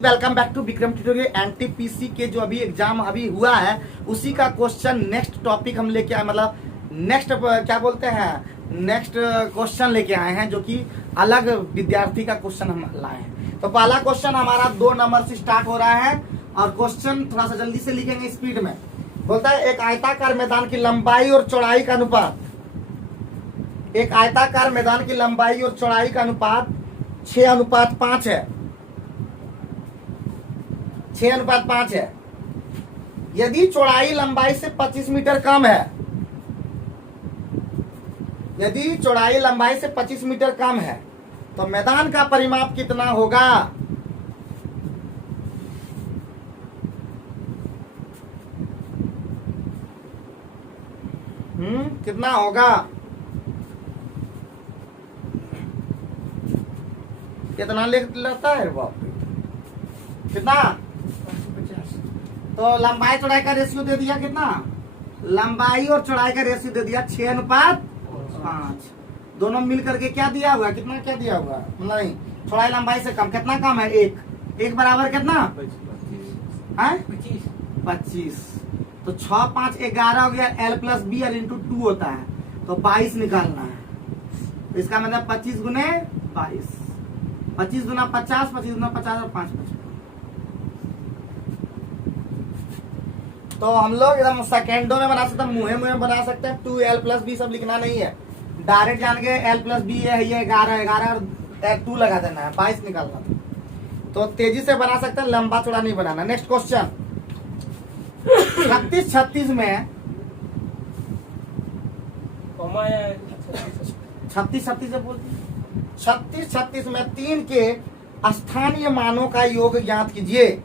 Welcome back to Vikram tutorial. NTPC के जो अभी एग्जाम हुआ है उसी का क्वेश्चन नेक्स्ट टॉपिक हम लेके आए, मतलब नेक्स्ट क्या बोलते हैं, नेक्स्ट क्वेश्चन लेके आए हैं जो कि अलग विद्यार्थी का क्वेश्चन हम लाए हैं। तो पहला क्वेश्चन हमारा 2 नंबर से स्टार्ट हो रहा है और क्वेश्चन थोड़ा सा जल्दी से लिखेंगे स्पीड में। बोलता है एक आयताकार मैदान की लंबाई और चौड़ाई का अनुपात, एक आयताकार मैदान की लंबाई और चौड़ाई का अनुपात 6:5 है। 6:5 है। यदि चौड़ाई लंबाई से 25 मीटर कम है, यदि चौड़ाई लंबाई से 25 मीटर कम है तो मैदान का परिमाप कितना होगा? कितना होगा? कितना लेता है बाप? कितना? तो लंबाई चौड़ाई का रेशियो दे दिया कितना? लंबाई और चौड़ाई का रेशियो दे दिया 6:5। दोनों मिल करके क्या दिया हुआ? कितना क्या दिया हुआ? नहीं, चौड़ाई लंबाई से कम। कितना कम है? 1 बराबर कितना? 25। तो 6 5 11 हो गया। L + B L × 2 होता है तो 22 निकालना है। तो इसका मतलब 25 × 22, 25 × 50, 25 × 50 और 5 55। तो हम लोग एकदम सेकेंडों में बना सकते हैं, मुहे मुहे बना सकते हैं। 2L + B सब लिखना नहीं है, डायरेक्ट जान के L + B है ये 11 और 2 लगा देना है, 22 निकालना था। तो तेजी से बना सकते हैं, लंबा चौड़ा नहीं बनाना। नेक्स्ट क्वेश्चन 36 में 36 से बोलते 36 में 3 के स्थानीय मानों का योग ज्ञात कीजिए।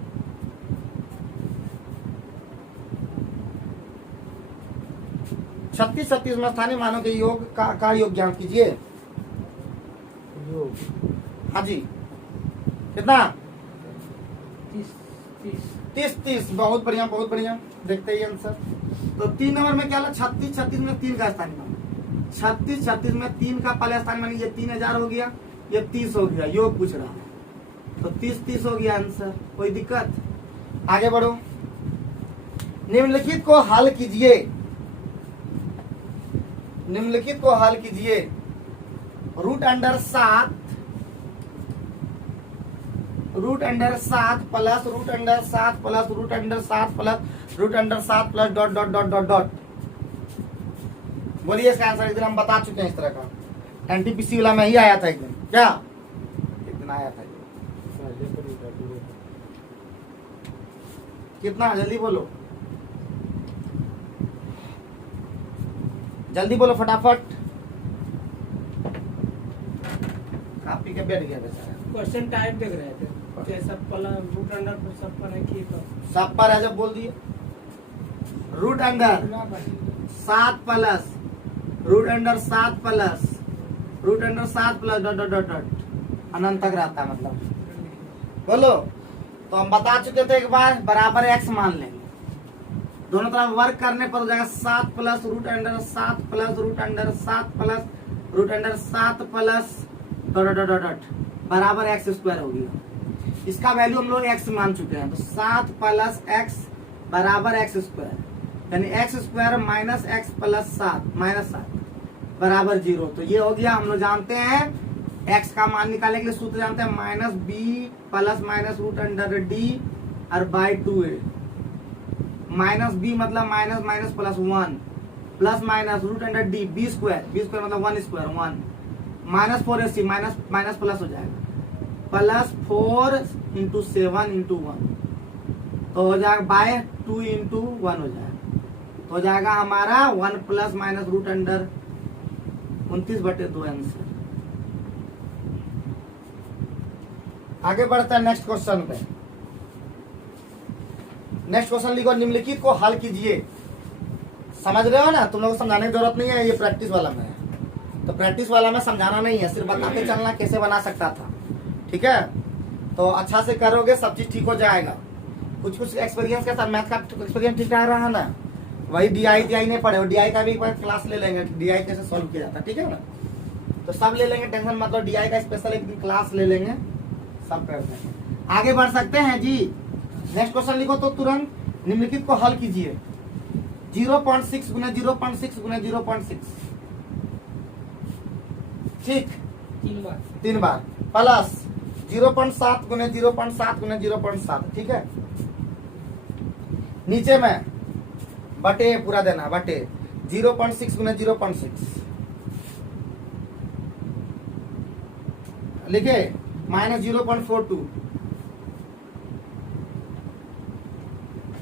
36 में स्थानीय मानों के योग का योग ज्ञात कीजिए। हाँ जी, कितना? 30। बहुत बढ़िया, बहुत बढ़िया। देखते ही आंसर। तो 3 नंबर में क्या ला? 36 में 3 का स्थानीय मान। 36 में 3 का पहले स्थानीय मान, ये 3000 हो गया, ये 30 हो गया। योग पूछ रहा है तो 30 हो गया आंसर। कोई दिक्कत? आगे बढ़ो। निम्नलिखित को हल कीजिए। निम्नलिखित को हल कीजिए। √7 √7 plus √7 plus √7 plus √7 plus dot dot dot dot dot. बोलिए इसका आंसर। एक दिन हम बता चुके हैं इस तरह का, एनटीपीसी वाला में ही आया था एक दिन। क्या एक दिन आया था? कितना? जल्दी बोलो, जल्दी बोलो फटाफट। कापी के बैठ गया बेचारा। क्वेश्चन टाइप देख रहे थे, सब पर रूट अंडर पर सब पर है कि सब पर है, जब बोल दिए √7 plus √7 plus √7 plus dot dot dot dot अनंत तक रहता है। मतलब बोलो। तो हम बता चुके थे एक बार, बराबर x मान लेंगे। दोनों तरफ वर्क करने पर हो जाएगा 7 plus √7 plus √7 plus √7 plus dot dot dot dot बराबर x² हो गया। इसका वैल्यू हम लोग x मान चुके हैं। तो 7 प्लस x बराबर x², यानी x² माइनस x प्लस 7 -7 बराबर 0। तो ये हो गया। हम लोग जानते हैं x का मान निकालने के लिए सूत्र जानते हैं, -b प्लस माइनस √d और बाई 2a। -b मतलब minus minus plus 1 plus minus √d b² मतलब 1² 1 -4ac माइनस माइनस प्लस हो जाएगा, प्लस 4 × 7 × 1 तो हो जाएगा बाय 2 × 1 हो जाएगा। तो हो जाएगा हमारा 1 प्लस माइनस √29/2 आंसर। आगे बढ़ते हैं नेक्स्ट क्वेश्चन पे। नेक्स्ट क्वेश्चन लिखो, निम्नलिखित को हल कीजिए। समझ रहे हो ना? तुम लोग को समझाने की जरूरत नहीं है, ये प्रैक्टिस वाला में है। तो प्रैक्टिस वाला में समझाना नहीं है, सिर्फ बताते चलना कैसे बना सकता था। ठीक है? तो अच्छा से करोगे सब चीज ठीक हो जाएगा। कुछ कुछ एक्सपीरियंस के साथ, मैथ का एक्सपीरियंस ठीक रह रहा है ना? वही DI नहीं पढ़े, DI का भी एक बार क्लास ले लेंगे, DI कैसे सॉल्व किया जाता है। ठीक है ना? तो सब ले लेंगे, टेंशन मत लो। DI का स्पेशल एक दिन क्लास ले लेंगे, सब कर देंगे। आगे बढ़ सकते हैं जी। नेक्स्ट क्वेश्चन लिखो तो तुरंत निम्नलिखित को हल कीजिए। 0.6 गुना 0.6 गुना 0.6, ठीक 3 बार प्लस 0.7 गुना 0.7 गुना 0.7, ठीक है। नीचे में बटे पूरा देना, बटे 0.6 गुना 0.6 लिखे, माइनस 0.42,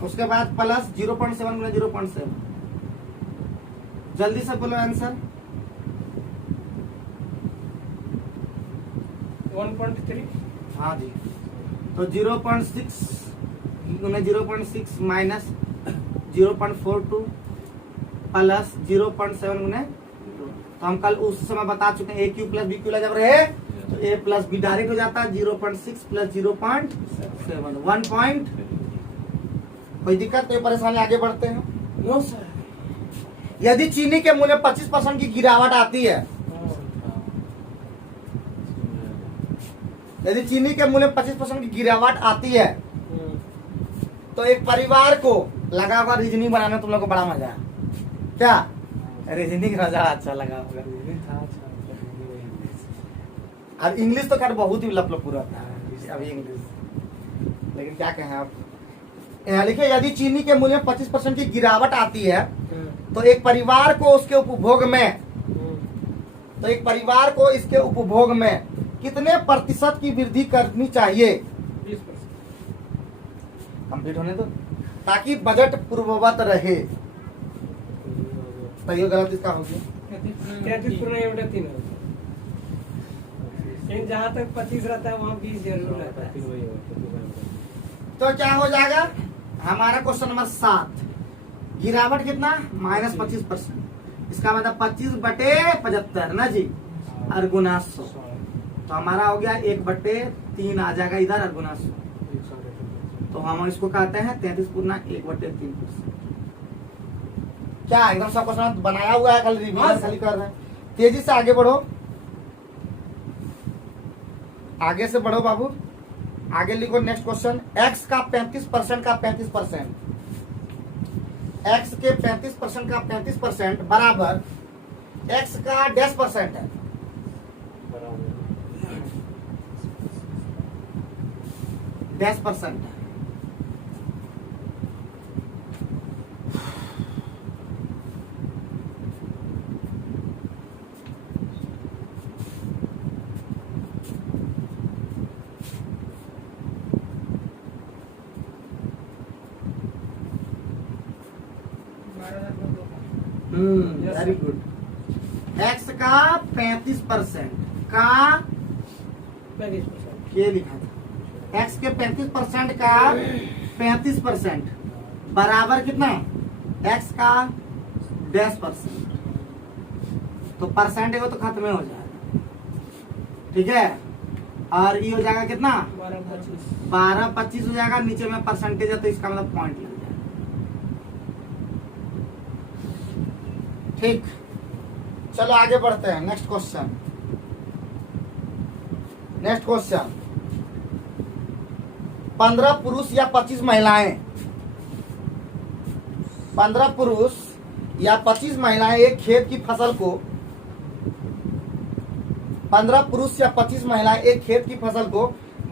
उसके बाद प्लस 0.7 गुना 0.7। जल्दी से बोलो आंसर। 1.3। हाँ जी, तो 0.6 गुना 0.6 माइनस 0.42 प्लस 0.7 गुना, तो हम कल उस समय बता चुके हैं ए क्यू प्लस बी क्यू जब रहे तो ए प्लस बी डायरेक्ट हो जाता है। 0.6 प्लस 0.7 1 पॉइंट। कोई दिक्कत, कोई परेशानी, आगे बढ़ते हैं। No sir. यदि चीनी के मूल्य 25% की गिरावट आती है, यदि चीनी के मूल्य 25% की गिरावट आती है तो एक परिवार को लगा होगा रीजनिंग बनाने तुम लोग को बड़ा मजा है क्या? रीजनिंग मजा अच्छा लगा होगा। अब इंग्लिश तो खैर बहुत ही लप पूरा था अभी इंग्लिश, लेकिन क्या कहें आप। यहाँ लिखे यदि चीनी के मूल्य में 25% की गिरावट आती है तो एक परिवार को उसके उपभोग में, तो एक परिवार को इसके उपभोग में कितने प्रतिशत की वृद्धि करनी चाहिए? 20%। कंप्लीट होने दो ताकि बजट पूर्ववत रहे। सही गलत इसका हो गया 33.3 लेकिन जहाँ तक 25 रहता है वहाँ 20 जरूर रहता है। तो क्या हो जाएगा हमारा क्वेश्चन नंबर 7, गिरावट कितना -25%, इसका मतलब 25/75 ना जी, और गुना 100, तो हमारा हो गया 1/3 आ जाएगा इधर और गुना 100, तो हम इसको कहते हैं 33/1/3%। क्या एकदम सब क्वेश्चन बनाया हुआ है, कल रिवीजन खाली कर रहे हैं। तेजी से आगे बढ़ो, आगे से बढ़ो बाबू, आगे लिखो नेक्स्ट क्वेश्चन। x का 35% का 35%, x के 35% का 35% बराबर x का 10% है, 10% है। Very good. x का 35% का 35%। ये लिखा था, x के 35% का 35% बराबर कितना, x का 10%, तो परसेंट है वो तो खत्म हो जाएगा, ठीक है। और ये हो जाएगा कितना 12-25 हो जाएगा, नीचे में परसेंटेज है तो इसका मतलब पॉइंट लग जाएगा, ठीक। चलो आगे बढ़ते हैं, नेक्स्ट क्वेश्चन। नेक्स्ट क्वेश्चन, 15 पुरुष या 25 महिलाएं, 15 पुरुष या 25 महिलाएं एक खेत की फसल को, 15 पुरुष या 25 महिलाएं एक खेत की फसल को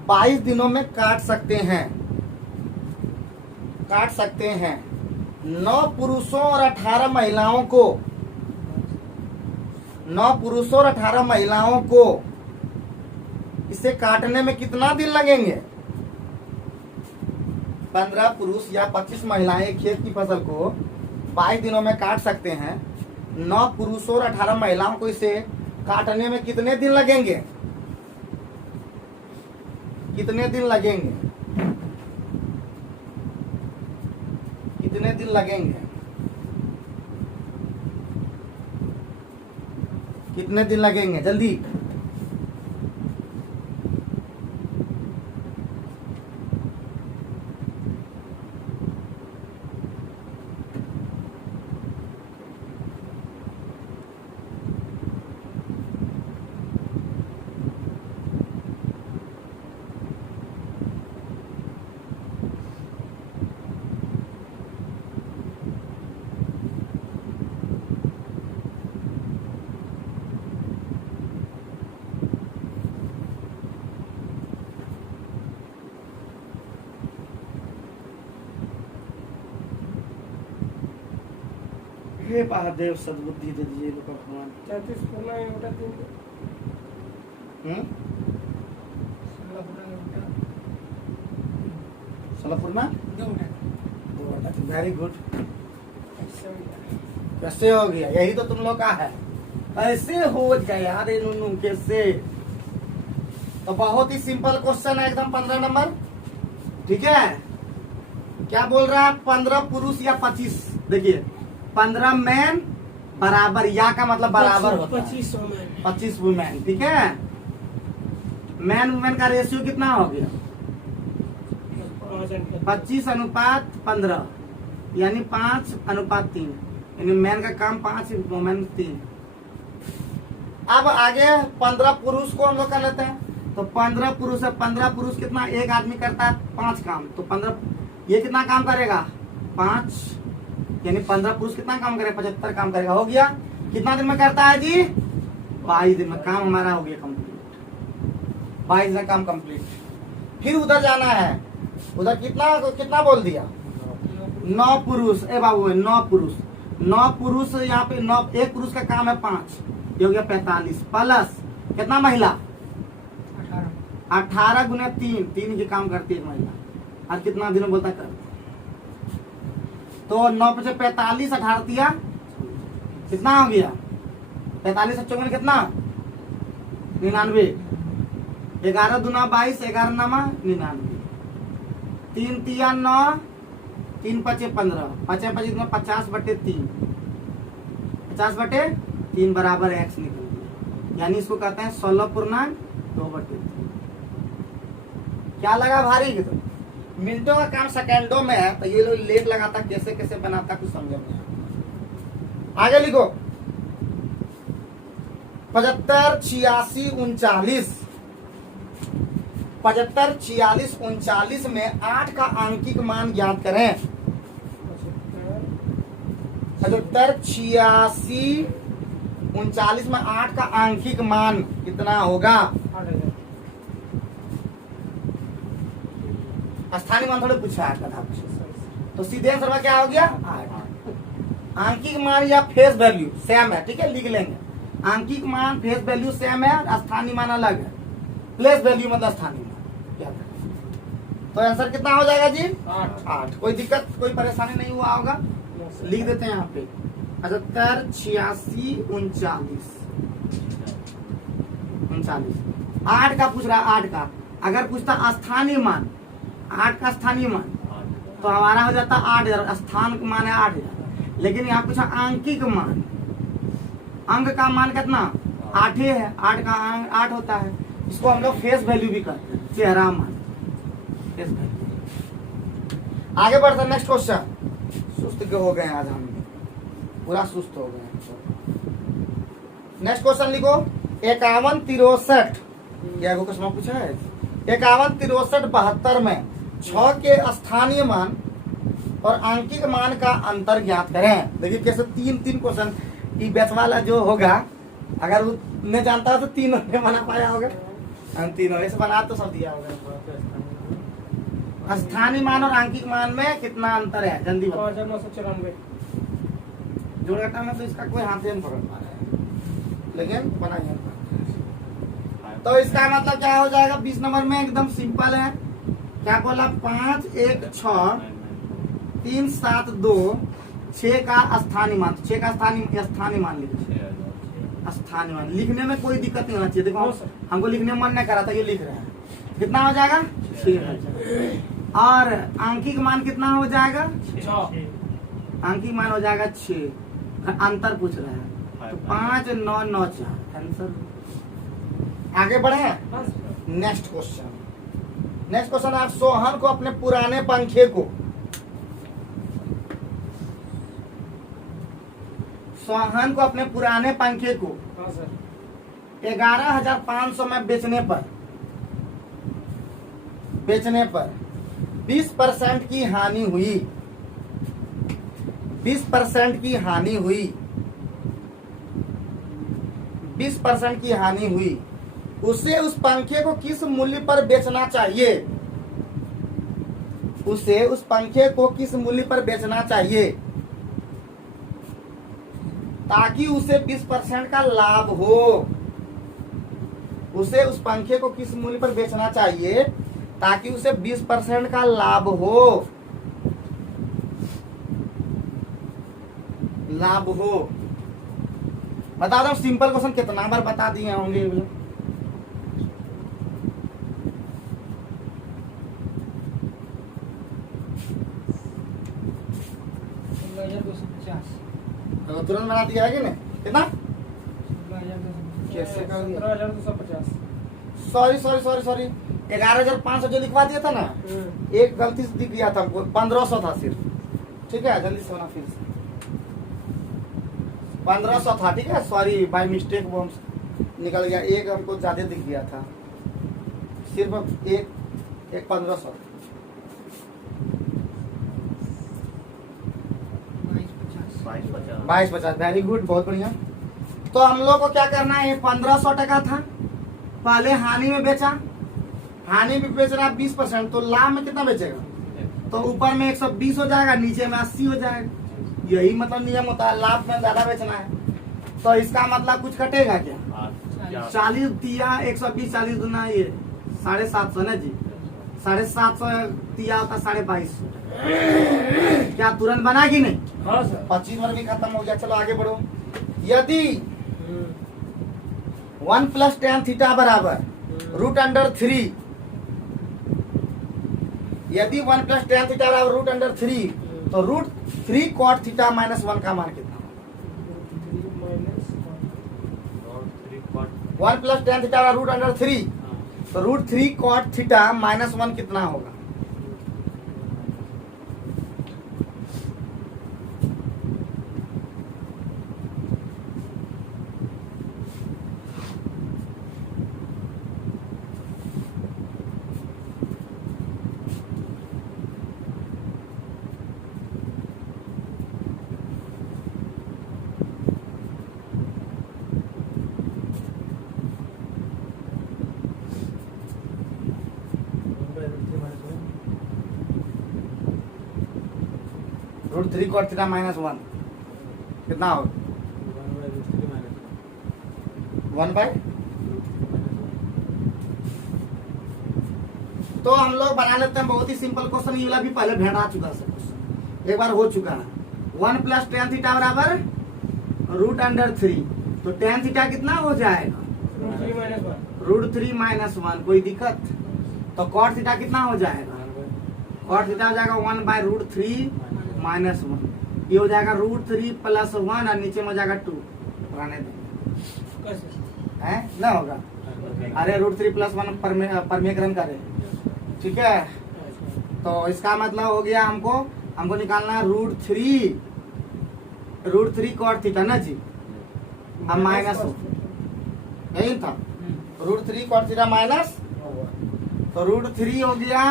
22 दिनों में काट सकते हैं, 9 पुरुषों और 18 महिलाओं को, 9 पुरुषों और 18 महिलाओं को इसे काटने में कितना दिन लगेंगे? 15 पुरुष या 25 महिलाएं एक खेत की फसल को 22 दिनों में काट सकते हैं, 9 पुरुषों और 18 महिलाओं को इसे काटने में कितने दिन लगेंगे? कितने दिन लगेंगे? कितने दिन लगेंगे? कितने दिन लगेंगे? जल्दी। हे महादेव सद्बुद्धि दे दीजिए लोग भगवान। 34 पूर्ण में उठा 3 हम्म 16 पूर्ण में उठा 16 पूर्णा 2 उठा। Very good. ऐसे हो गया। कैसे हो गया? यही तो तुम लोग का है। ऐसे हो गया रे नूनू कैसे? तो बहुत ही सिंपल क्वेश्चन है एकदम 15 नंबर। ठीक है, क्या बोल रहा है? 15 पुरुष या 25। देखिए 15 मैन बराबर, या का मतलब बराबर होता है 25 वुमेन। 25 वुमेन। ठीक है, मैन वुमेन का रेशियो कितना हो गया? 25:15, यानी 5:3, यानी मैन का काम 5, वुमेन 3। अब आगे 15 पुरुष को हम लोग कर लेते हैं। तो 15 पुरुष है, 15 पुरुष कितना? एक आदमी करता है 5 काम, तो 15 ये कितना काम करेगा? 5, यानी 15 पुरुष कितना काम करेगा? 75 काम करेगा। हो गया। कितना दिन में करता है जी? 22 दिन में काम हमारा हो गया कंप्लीट। 22 में काम कंप्लीट। फिर उधर जाना है। उधर कितना कितना बोल दिया? 9 पुरुष। ए बाबू 9 पुरुष, 9 पुरुष यहाँ पे 9, एक पुरुष का काम है 5, ये हो गया 45, प्लस कितना महिला? 18 गुना 3, 3 के काम करती है एक महिला। और कितना दिन में बोलता कर? तो 9 पे 45, 18 दिया कितना हो गया? 45 54 कितना? 99। 11 दूना 22, 11 नामा 99। 3 तिया 9, 3 पचे 15, 5 5 50/3, 50/3 बराबर x निकल गया। यानी इसको कहते हैं 16.2/3। क्या लगा भारी? तो मिनटों का काम सेकंडों में है, तो ये लोग लेट लगाता कैसे कैसे बनाता कुछ समझ में नहीं। आगे लिखो 75 86 39। 75 46 39 में 8 का आंकिक मान ज्ञात करें। 75 86 39 में 8 का आंकिक मान कितना होगा? स्थानीय मान थोड़े पूछा है कथा, तो सीधे आंसर में क्या हो गया? 8। आंकिक मान या फेस वैल्यू सेम है, ठीक है, लिख लेंगे। आंकिक मान फेस वैल्यू सेम है, स्थानीय मान अलग है। प्लेस वैल्यू मतलब स्थानीय मान, याद रखना। तो आंसर कितना हो जाएगा जी? 8। कोई दिक्कत कोई परेशानी नहीं हुआ होगा? लिख देते हैं यहाँ पे 75 86 39। 8 का पूछ रहा है, 8 का अगर पूछता स्थानीय मान, 8 का स्थानीय मान, तो हमारा हो जाता 8000। स्थान का मान है 8000, लेकिन यहाँ पूछा आंकिक मान। अंक का मान कितना? 8 है, 8 का अंक 8 होता है। इसको हम लोग फेस वैल्यू भी कहते हैं, चेहरा मान, फेस वैल्यू। आगे बढ़ते हैं नेक्स्ट क्वेश्चन। सुस्त के हो गए आज हम, पूरा सुस्त हो गए। नेक्स्ट क्वेश्चन लिखो 51 63। क्या क्वेश्चन पूछा है? 51 63 72 में 6 के स्थानीय मान और आंकिक मान का अंतर ज्ञात करें। देखिए कैसे 3 क्वेश्चन। ये बैच वाला जो होगा, अगर वो नहीं जानता हो तो 3 ने बना पाया होगा। हम 3 ऐसे बना तो सब दिया होगा। स्थानीय मान और आंकिक मान में कितना अंतर है? जल्दी बताओ। 5994। जोड़ घटा में तो इसका कोई हाथ नहीं पकड़ पा रहा है, लेकिन बनाइए। तो इसका मतलब क्या हो जाएगा? 20 नंबर में एकदम सिंपल है। क्या बोला? 5 1 6 3 7 2 6 का स्थानीय मान। 6 का स्थानीय मान लिखिए। स्थानीय मान लिखने में कोई दिक्कत नहीं होना चाहिए। देखो हमको लिखने में मन नहीं करा था, ये लिख रहे हैं। कितना हो जाएगा? 6। और आंकिक मान कितना हो जाएगा? 6। आंकिक मान हो जाएगा 6। अंतर पूछ रहे हैं, तो 5 9 9 4 आंसर। आगे बढ़े नेक्स्ट क्वेश्चन। नेक्स्ट क्वेश्चन है सोहन को अपने पुराने पंखे को, सोहन को अपने पुराने पंखे को 11,500 में बेचने पर 20% की हानि हुई। 20% की हानि हुई। 20% की हानि हुई। उसे उस पंखे को किस मूल्य पर बेचना चाहिए? उसे उस पंखे को किस मूल्य पर बेचना चाहिए? ताकि उसे 20% का लाभ हो। उसे उस पंखे को किस मूल्य पर बेचना चाहिए ताकि उसे 20% का लाभ हो। लाभ हो बता दो। सिंपल क्वेश्चन कितना बार बता दिए होंगे ये लोग? तुरंत बना दिया है कि नहीं? कितना? कैसे कर दिया? 17,250। सॉरी सॉरी सॉरी सॉरी 11,500 जो लिखवा दिया था ना, एक गलती से दिख गया था हमको, 1,500 था सिर्फ। ठीक है, जल्दी से होना फिर से 1,500 था। ठीक है, सॉरी बाय मिस्टेक वो हमसे निकल गया, एक हमको ज्यादा दिख गया था, सिर्फ एक 1,500। 22,50। वेरी गुड, बहुत बढ़िया। तो हम लोग को क्या करना है? 1,500 टका था, पहले हानि में बेचा, हानि में बेच रहा 20%, तो लाभ में कितना बेचेगा? तो ऊपर में 120 हो जाएगा, नीचे में 80 हो जाएगा। यही मतलब नियम होता है, लाभ में ज्यादा बेचना है। तो इसका मतलब कुछ कटेगा क्या? 40 तिया 120, 40 गुना ये 750 ना जी, 750 तिया होता 2250। क्या तुरंत बना कि नहीं? हाँ सर। 25 बार भी खत्म हो गया। चलो आगे बढ़ो। यदि 1 + tan थीटा बराबर √3, यदि 1 + tan थीटा बराबर √3, तो √3 cot थीटा -1 का मान कितना? 1 + tan थीटा बराबर √3, तो √3 cot थीटा -1 कितना होगा? √3 cot थीटा -1 कितना होगा? 1 बाय। तो हम लोग बना लेते हैं बहुत ही सिंपल क्वेश्चन, ये वाला भी पहले भेड़ा चुका है, एक बार हो चुका है। 1 + tan थीटा बराबर √3, तो tan थीटा कितना हो जाएगा? √3 - 1। कोई दिक्कत? तो cot थीटा कितना हो जाएगा? cot थीटा हो जाएगा 1/√3 - 1। ये हो जाएगा √3 + 1 और नीचे में हो जाएगा 2। रहने दो, है ना होगा? अरे √3 + 1 परमेकरण करे। ठीक है, तो इसका मतलब हो गया हमको निकालना है √3 cot थीटा ना जी, अब माइनस हो, यही था √3 cot थीटा माइनस, तो √3 हो गया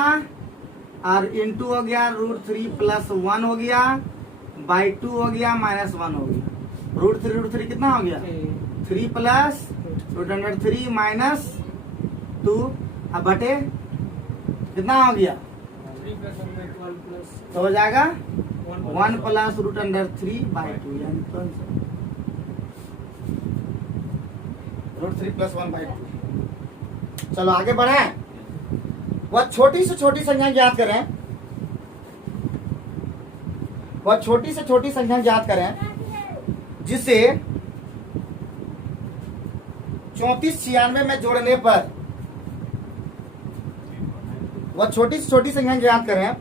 और इंटू हो गया √3 + 1 हो गया, बाई 2 हो गया, -1 हो गया। √3 कितना हो गया? 3 + √3 - 2, अब बटे कितना हो गया? तो हो जाएगा 1 + √3/2, यानी √3 + 1/2। चलो आगे बढ़े। वह छोटी से छोटी संख्या ज्ञात करें, वह छोटी से छोटी संख्या ज्ञात करें जिसे 3496 में जोड़ने पर, वह छोटी से छोटी संख्या ज्ञात करें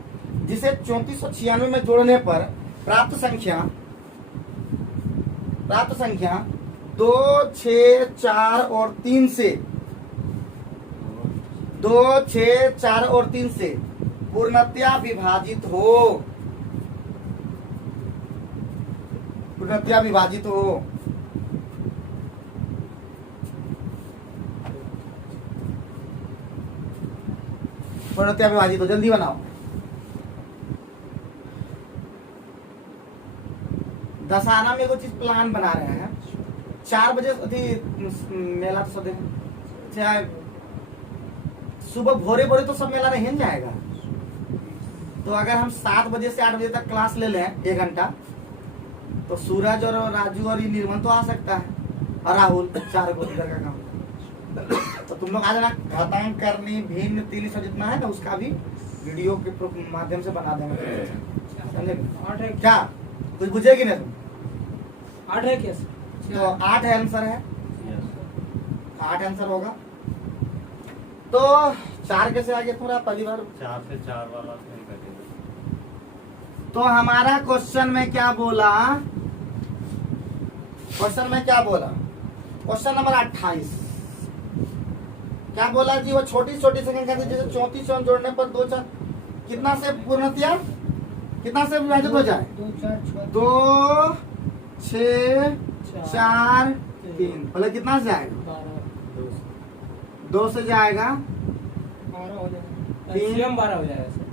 जिसे 3496 में जोड़ने पर प्राप्त संख्या 2, 6, 4 और 3 से 2, 6, 4 और 3 से पूर्णतया विभाजित हो। पूर्णतया विभाजित हो। पूर्णतया विभाजित हो, जल्दी बनाओ। 10 आना में कुछ चीज प्लान बना रहे हैं। 4 बजे मेला तो सब चाहे सुबह भोरे भोरे तो सब मेला नहीं जाएगा, तो अगर हम 7 बजे से 8 बजे तक क्लास ले लें 1 घंटा, तो सूरज और राजू और ये निर्मल तो आ सकता है, और राहुल, 4 को इधर का काम। तो तुम लोग आ जाना, घातांक करनी भिन्न तीन सौ जितना है ना उसका भी वीडियो के माध्यम से बना देना, समझे? 8 है क्या कुछ बुझेगी ना तुम? 8 है क्या तो 8 आंसर है, 8 आंसर होगा। तो 4 कैसे आ गया पूरा पहली बार? 4 से 4 वाला नहीं कटेगा। तो हमारा क्वेश्चन में क्या बोला? क्वेश्चन में क्या बोला? क्वेश्चन नंबर 28 क्या बोला जी? वो छोटी छोटी संख्या थी, जैसे 34 जोड़ने पर 2 4 कितना से पूर्णतया कितना से विभाजित हो जाए? 2 6 4 3। बोले कितना से जाएगा? 2 से जाएगा, 12 हो जाएगा। तीन। एलसीएम 12 हो जाएगा सर।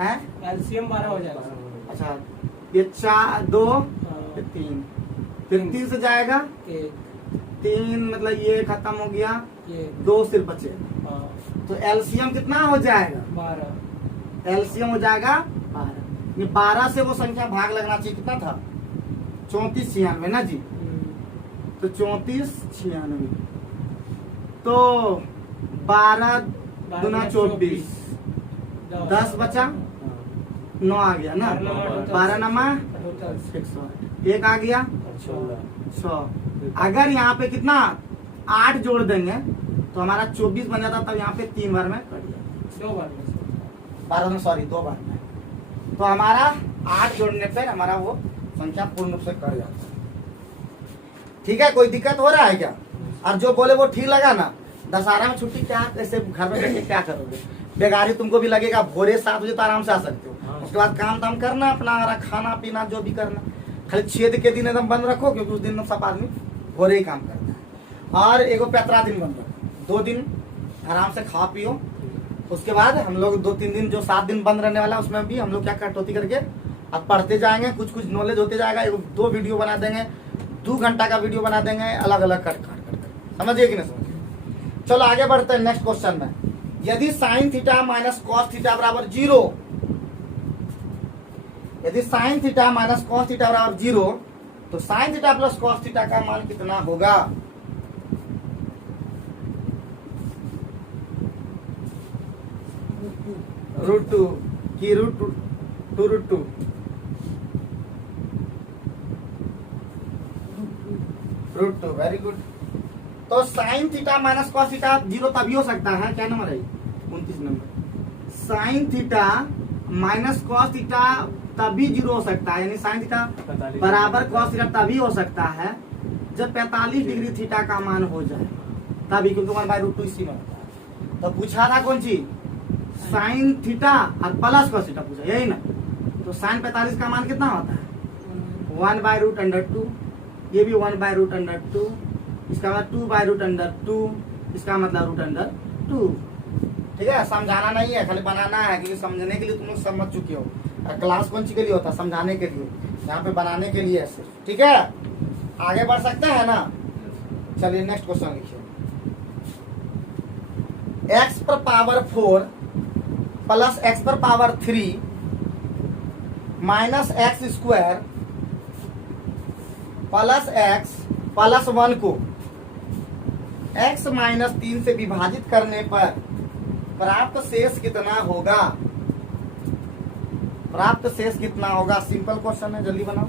है? एलसीएम 12 हो जाएगा। अच्छा, ये 4 2 हाँ। फिर 3, फिर 3 से जाएगा एक 3, मतलब ये खत्म हो गया, ये 2 सिर्फ बचे। हाँ, तो एलसीएम कितना हो जाएगा? 12 एलसीएम हो जाएगा 12। ये 12 से वो संख्या भाग लगना चाहिए, कितना था? 34 96 ना जी। तो 34 96, तो 12 दुना 24, 10 बचा, 9 आ गया ना। 12 नमा 108, एक आ गया 100। अगर यहाँ पे कितना 8 जोड़ देंगे तो हमारा 24 बन जाता, तब यहाँ पे 3 बार में कट जाता, 2 बार 12 में, सॉरी 2 बार में। तो हमारा 8 जोड़ने पर हमारा वो संख्या पूर्ण रूप से कट जाता है। ठीक है, कोई दिक्कत हो रहा है क्या? और जो बोले वो ठीक लगा ना? दशहरा में छुट्टी क्या, ऐसे घर में बैठे क्या करोगे? बेगारी तुमको भी लगेगा, भोरे 7 बजे तो आराम से आ सकते हो। उसके बाद काम दाम करना अपना, खाना पीना जो भी करना, खाली 6 के दिन एकदम बंद रखो, क्योंकि उस दिन सब आदमी भोरे ही काम करना है। और एगो 15 दिन बंद रखो, 2 दिन आराम से खा पियो। उसके बाद हम लोग 2-3 दिन जो 7 दिन बंद रहने वाला है उसमें भी हम लोग क्या कटौती करके अब पढ़ते जाएंगे, कुछ कुछ नॉलेज होते जाएगा। 2 वीडियो बना देंगे, 2 घंटा का वीडियो बना देंगे, अलग अलग कट करके। समझिए कि नहीं समझिए? चलो आगे बढ़ते हैं नेक्स्ट क्वेश्चन में। यदि sine theta minus cos theta बराबर 0, यदि sine theta minus cos theta बराबर 0, तो sine theta plus cos theta का मान कितना होगा? √2 की √2 √2, वेरी गुड। तो sine theta minus cos theta 0 तभी हो सकता है, क्या नंबर है? 29 number. Sine theta minus cos theta तभी 0 हो सकता है, यानी साइन थीटा बराबर कॉस थीटा तभी हो सकता है जब 45 डिग्री थीटा का मान हो जाए, तभी, क्योंकि 1/√2 इसी में होता है। तो पूछा था कौन चीज? साइन थीटा और प्लस कॉस थीटा पूछा, यही ना? तो साइन 45 का मान कितना होता है? 1/√2, ये भी 1/√2, इसका मतलब 2/√2, इसका मतलब √2। ठीक है, समझाना नहीं है, खाली बनाना है, क्योंकि समझने के लिए तुम लोग समझ चुके हो। क्लास कौन सी के लिए होता है? समझाने के लिए, यहाँ पे बनाने के लिए है सिर्फ। ठीक है, आगे बढ़ सकते हैं ना? चलिए नेक्स्ट क्वेश्चन लिखिए। x पर पावर 4 प्लस x पर power 3 minus x square plus x plus 1 को x माइनस 3 से विभाजित करने पर प्राप्त शेष कितना होगा? प्राप्त शेष कितना होगा? सिंपल क्वेश्चन है, जल्दी बनाओ।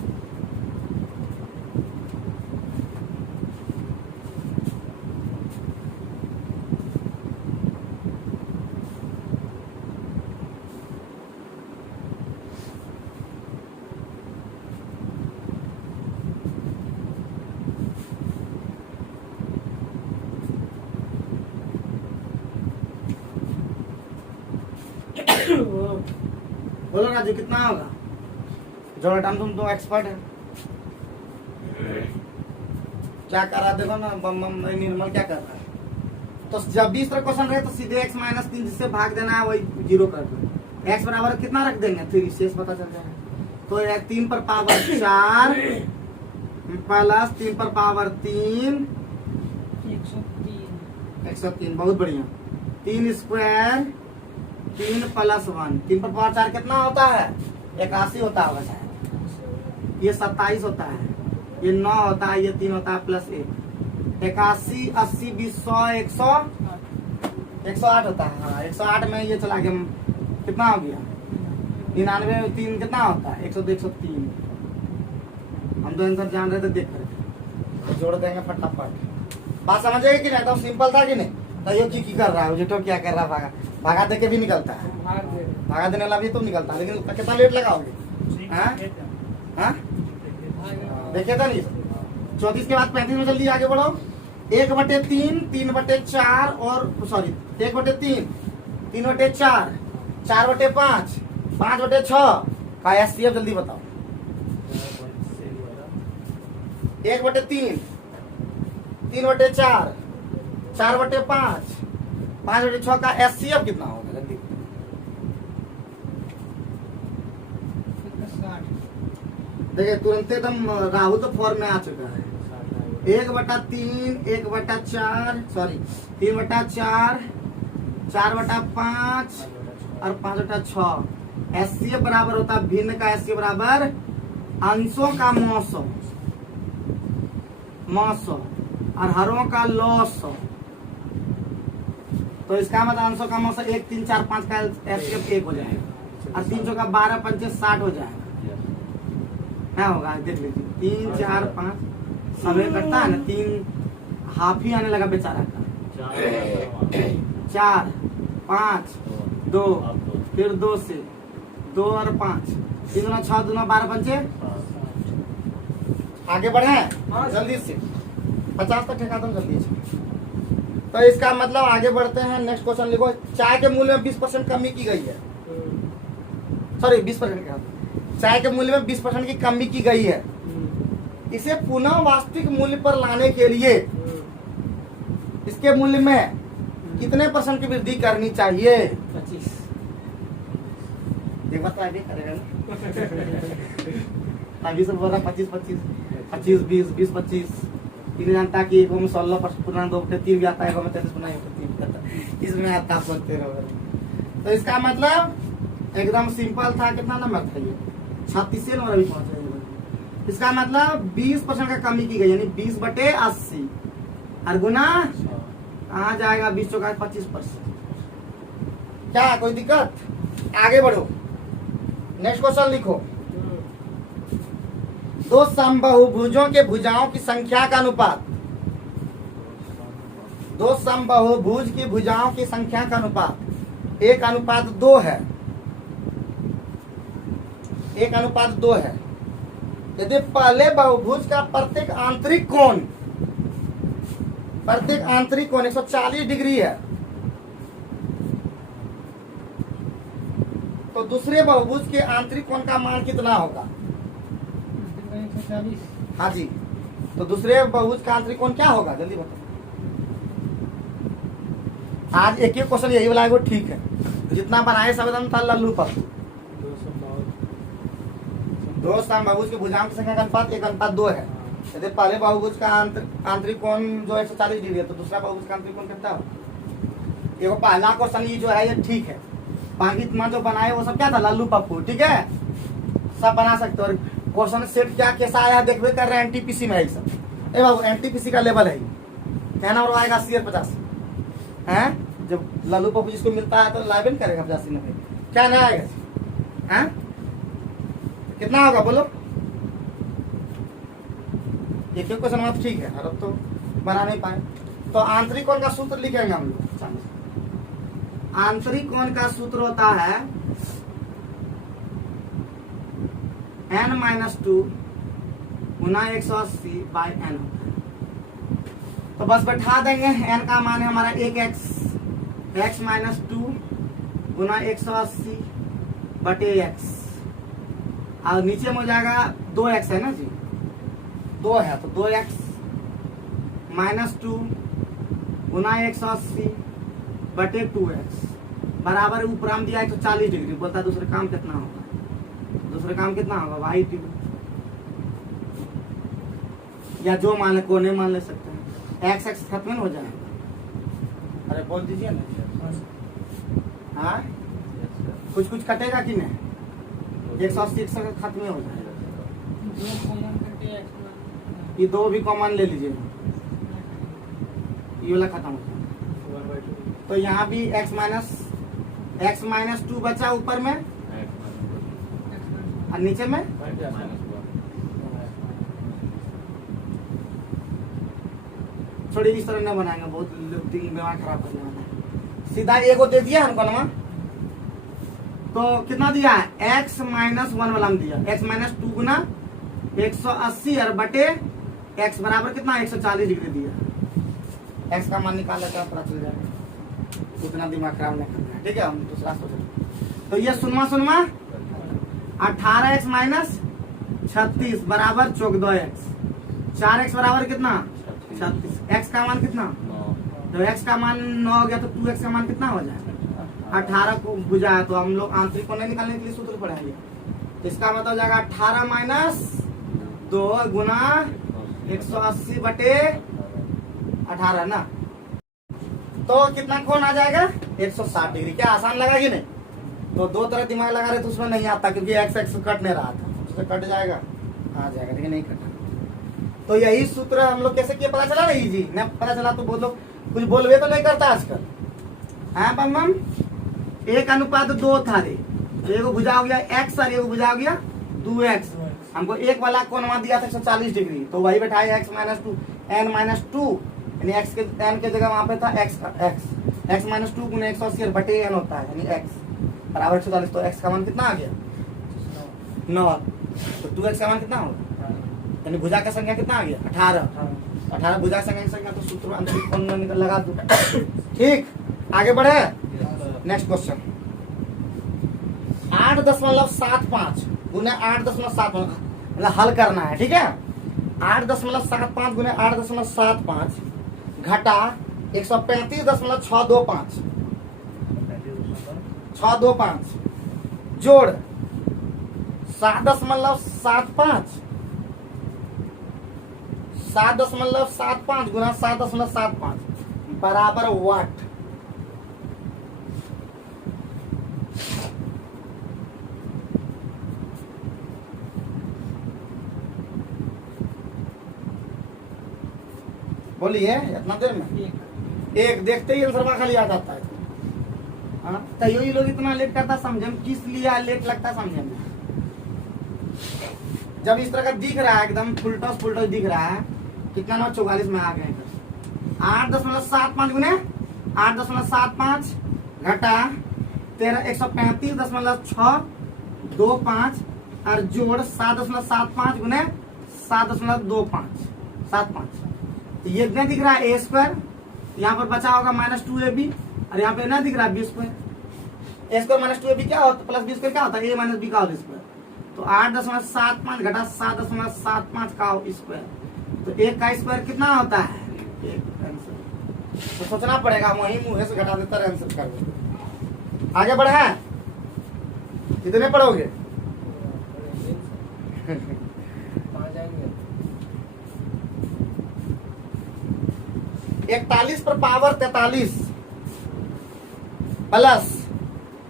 बोलो राजू कितना होगा? जोड़ाटाम तुम तो एक्सपर्ट है, क्या करा देखो ना। निर्मल क्या कर रहा है? तो जब भी इस तरह क्वेश्चन रहे तो सीधे x माइनस 3 जिससे भाग देना है वही 0 कर दो। x बराबर कितना रख देंगे? 3, शेष पता चल जाएगा। तो 3 पर पावर 4 प्लस 3 पर पावर 3 103, बहुत बढ़िया। 3 स्क्वायर 3 प्लस 1, 3 पर पावर 4 कितना होता है? 81 होता है शायद। ये 27 होता है, ये 9 होता है, ये 3 होता है प्लस 1, 81, 80, 20, 100, 108 होता है। हाँ 108 में ये चला गया, कितना हो गया 99 में 3 कितना होता है 102, 103। हम तो आंसर जान रहे थे, देख रहे थे, तो जोड़ देंगे फटाफट। बात समझ गए कि नहीं? तो सिंपल था कि नहीं? तो ये की कर रहा है जो क्या कर रहा है, भागा भागा दे के भी निकलता है, भाग दे भागा देने वाला भी तुम निकलता है, लेकिन कितना लेट लगाओगे? हाँ हाँ देखिए था नहीं 34 के बाद 35 में जल्दी आगे बढ़ो। 1/3, 3/4 और सॉरी 1/3, 3/4, 4/5, 5/6 का एससीएफ जल्दी बताओ। 1/3, 3/4, 4/5, 5/6 का एससीएफ कितना होगा जल्दी? 60। देखिए तुरंत एकदम राहुल तो फॉर्म में आ चुका है। 1/3, 1/4 सॉरी 3/4, 4/5 और 5/6। एससीएफ बराबर होता है भिन्न का एससीएफ बराबर अंशों का मौसो और हरों का लॉसो। तो इसका मतलब अंशों का मौसो 1, 3, 4, 5 का एससीएफ 1 हो जाएगा और 300 का 12, 5, 60 हो जाएगा। क्या होगा देख लीजिए, 3, 4, 5 सब एक कटता है ना, 3 हाफ ही आने लगा बेचारा का। 4, 5, 2 फिर 2 से 2 और 5, 3 दूना 6, 2 12, 5 आगे बढ़े जल्दी से 50 तक ठेका दो जल्दी से। तो इसका मतलब आगे बढ़ते हैं, नेक्स्ट क्वेश्चन लिखो। चाय के मूल्य में 20% कमी की गई है, सॉरी 20% क्या, चाय के मूल्य में 20% की कमी की गई है। इसे पुनः वास्तविक मूल्य पर लाने के लिए इसके मूल्य में कितने % की वृद्धि करनी चाहिए? 25। देखा तो आगे करेगा ना। अभी सब बोल रहा 25, 25, 25, 20, 20, 25। इन्हें जानता कि एक में 16% पुनः 2/3 भी आता है, 33 इसमें आता है 13। तो इसका मतलब एकदम सिंपल था। कितना नंबर था ये? 36 नंबर अभी पहुंच गए। इसका मतलब 20% का कमी की गई, यानी 20/80 और गुना कहाँ जाएगा 20 चौका 25%। क्या कोई दिक्कत? आगे बढ़ो, नेक्स्ट क्वेश्चन लिखो। दो समबाहुभुजों के भुजाओं की संख्या का अनुपात, दो समबाहुभुज की भुजाओं की संख्या का अनुपात 1:2 है, 1:2 है। यदि पहले बहुभुज का प्रत्येक आंतरिक कोण 140 डिग्री है, तो दूसरे बहुभुज के आंतरिक कोण का मान कितना होगा? 140। हाँ जी, तो दूसरे बहुभुज का आंतरिक कोण क्या होगा जल्दी बताओ। आज एक क्वेश्चन यही वाला है, वो ठीक है। जितना बनाए सब एकदम था लल्लू पर। दो समबाहुभुज के भुजाओं की संख्या का अनुपात 1:2 है। यदि पहले बहुभुज का आंतरिक कोण जो 140 डिग्री है, तो दूसरा बहुभुज का आंतरिक कोण कितना होगा? ये पहला क्वेश्चन ये जो है ये ठीक है। बाकी इतना जो बनाए वो सब क्या था लल्लू पप्पू, ठीक है, सब बना सकते हो। और क्वेश्चन सेट क्या कैसा आया देखते कर रहे हैं, एनटीपीसी में है सब। ए बाबू एनटीपीसी का लेवल है, क्या नंबर आएगा? 80 और 50 है। जब लल्लू पप्पू जिसको मिलता है तो लाइव करेगा 85 90, क्या नहीं आएगा? हैं कितना होगा बोलो? एक क्वेश्चन बात ठीक है, और अब तो बना नहीं पाए। तो आंतरिक कोण का सूत्र लिखेंगे हम लोग। आंतरिक कोण का सूत्र होता है n-2 गुना 180/n। तो बस बैठा देंगे, n का मान है हमारा 1x, x-2 गुना 180/x, और नीचे में हो जाएगा 2x है ना जी, 2 है तो 2x -2 गुना 180/2x बराबर ऊपर हम दिया 140 डिग्री। बोलता है दूसरे काम कितना होगा? दूसरे काम कितना होगा? वाई डिग्री, या जो मान ले कोने मान ले सकते हैं। x x खत्म हो जाएगा। अरे बोल दीजिए ना। हाँ कुछ कटेगा कि नहीं? 180 खत्म हो जाएगा। दो कॉमन करके x मान ये दो भी कॉमन ले लीजिए, ये वाला खत्म हो गया। 1/2 तो यहाँ भी x माइनस 2 बचा ऊपर में, और नीचे में थोड़ी इस तरह न बनाएंगे, बहुत दिमाग खराब करने वाला है। सीधा एगो दे दिया हमको ना, तो कितना दिया है x माइनस 1 वाला में दिया, x माइनस 2 गुना 180 और बटे x बराबर कितना 140 डिग्री दिया। x का मान निकाले तो पता चल जाएगा, उतना दिमाग खराब नहीं करना है। ठीक है, हम दूसरा सोचेंगे। तो ये सुनमा 18x माइनस 36 बराबर 14x, 4x बराबर कितना 36। x का मान कितना, जब x का मान 9 हो गया तो 2x का मान कितना हो जाएगा 18 को बुझाया, तो हम लोग आंतरिक कोण निकालने के लिए सूत्र पढ़ाएंगे। तो इसका मतलब हो जाएगा 18 माइनस 2 गुना 180 बटे 18 ना, तो कितना कोण आ जाएगा 160 डिग्री। क्या आसान लगा कि नहीं? तो दो तरह दिमाग लगा रहे तो उसमें नहीं आता, क्योंकि एक्स एक्स कट नहीं रहा था, उससे कट जाएगा आ जाएगा, लेकिन नहीं कटा। तो यही सूत्र हम लोग कैसे किए पता चला ना, इजी न पता चला तो बहुत लोग कुछ बोलवे तो नहीं करता आजकल। हाँ बम 1:2 था रे, तो एगो भुजा हो गया x और एगो भुजा हो गया 2x। हमको एक वाला कोण वहां दिया था 140 डिग्री, तो वही बैठाए x माइनस 2 n माइनस 2, यानी x के n के जगह वहां पे था x माइनस 2 गुना 180 बटे n होता है, यानी x बराबर 140। तो x का मान कितना आ गया 9, तो 2x का मान कितना होगा, यानी भुजा का संख्या कितना आ गया 18 भुजा संख्या, तो सूत्र आंतरिक कोण में लगा दो। ठीक, आगे बढ़े। नेक्स्ट क्वेश्चन 8.75 गुने 8.75 मतलब हल करना है। ठीक है, 8.75 गुने 8.75 घटा 135.625 जोड़ 7.75 गुना 7.75 बराबर वाट। बोलिए इतना देर में एक देखते ही आंसर खाली आ जाता है। हाँ, तैयो ये लोग इतना लेट करता समझे किस लिए लेट लगता समझे में। जब इस तरह का दिख रहा है एकदम फुलटॉस दिख रहा है, कितना 44 में आ गए 8.75 गुने 8.75 घटा 135.625 और जोड़ 7.75 गुने 7.25 तो ये इतना दिख रहा है a स्क्वायर, यहाँ पर बचा होगा -2ab और यहाँ पे ना दिख रहा है b square. a square minus 2ab क्या होता है प्लस b स्क्वायर क्या होता है a माइनस b का होल स्क्वायर। तो 8.75 घटा 7.75 का स्क्वायर, तो एक का स्क्वायर कितना होता है एक आंसर। तो सोचना पड़ेगा, वही मुंह से घटा देता है आंसर कर दे। आगे बढ़े, कितने पढ़ोगे 41 पर पावर 43 प्लस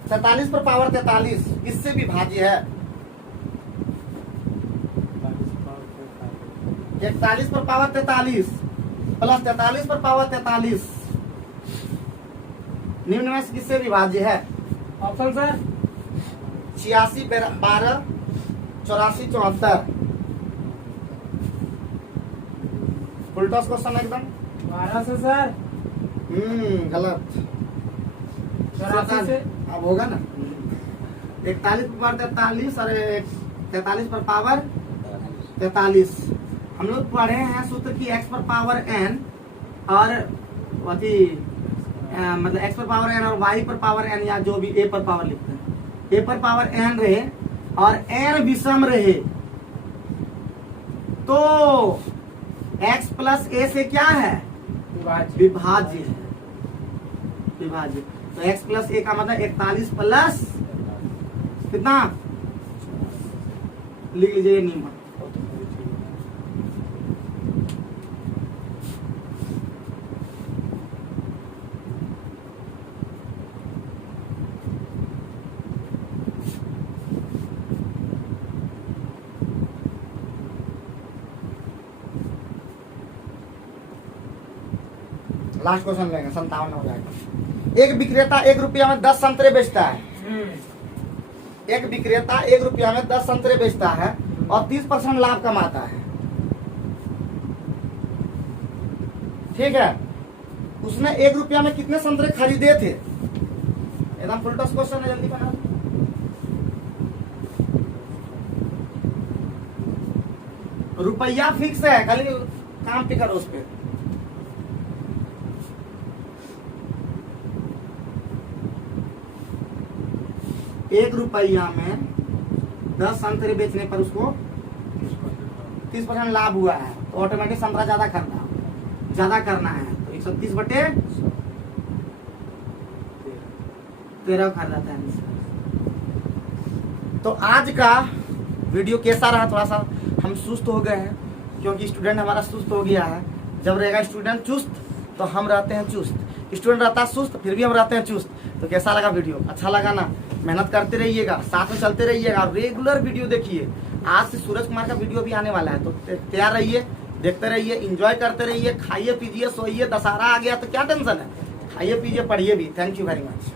43 पर पावर 43 किससे विभाज्य है। 41 पर पावर 43 प्लस 43 पर पावर 43 निम्न में से किससे विभाज्य है। ऑप्शन सर 86 12 84 74 फुलटॉस क्वेश्चन एकदम 12 से सर गलत 84 से अब होगा ना 41 पर पावर 43 और 43 पर पावर 43। हम लोग पढ़े हैं सूत्र की x पर पावर n और मतलब x पर पावर n और y पर पावर n या जो भी a पर पावर लिखते हैं, a पर पावर n रहे और n विषम रहे तो x प्लस a से क्या है विभाज्य है, विभाज्य। तो x प्लस a का मतलब 41 प्लस कितना लिख लीजिए नियम। लास्ट क्वेश्चन लेंगे, 57 हो जाएगा। एक विक्रेता 1 रुपया में 10 संतरे बेचता है। एक विक्रेता 1 रुपया में 10 संतरे बेचता है और 30% लाभ कमाता है, ठीक है। उसने 1 रुपया में कितने संतरे खरीदे थे? एकदम फुल टॉस क्वेश्चन है, जल्दी बना। रुपया फिक्स है, खाली काम पे करो उस पे। एक रुपया में 10 संतरे बेचने पर उसको 30% लाभ हुआ है, तो ऑटोमेटिक संतरा ज्यादा करना है, तो 130/13 खरीदाता है। तो आज का वीडियो कैसा रहा? थोड़ा सा हम सुस्त हो गए हैं, क्योंकि स्टूडेंट हमारा सुस्त हो गया है। जब रहेगा स्टूडेंट चुस्त तो हम रहते हैं चुस्त, स्टूडेंट रहता है सुस्त फिर भी हम रहते हैं चुस्त। तो कैसा लगा वीडियो? अच्छा लगा ना? मेहनत करते रहिएगा, साथ में चलते रहिएगा, रेगुलर वीडियो देखिए। आज से सूरज कुमार का वीडियो भी आने वाला है, तो तैयार रहिए, देखते रहिए, एंजॉय करते रहिए, खाइए पीजिए सोइए। दशहरा आ गया तो क्या टेंशन है, खाइए पीजिए पढ़िए भी। Thank you very much.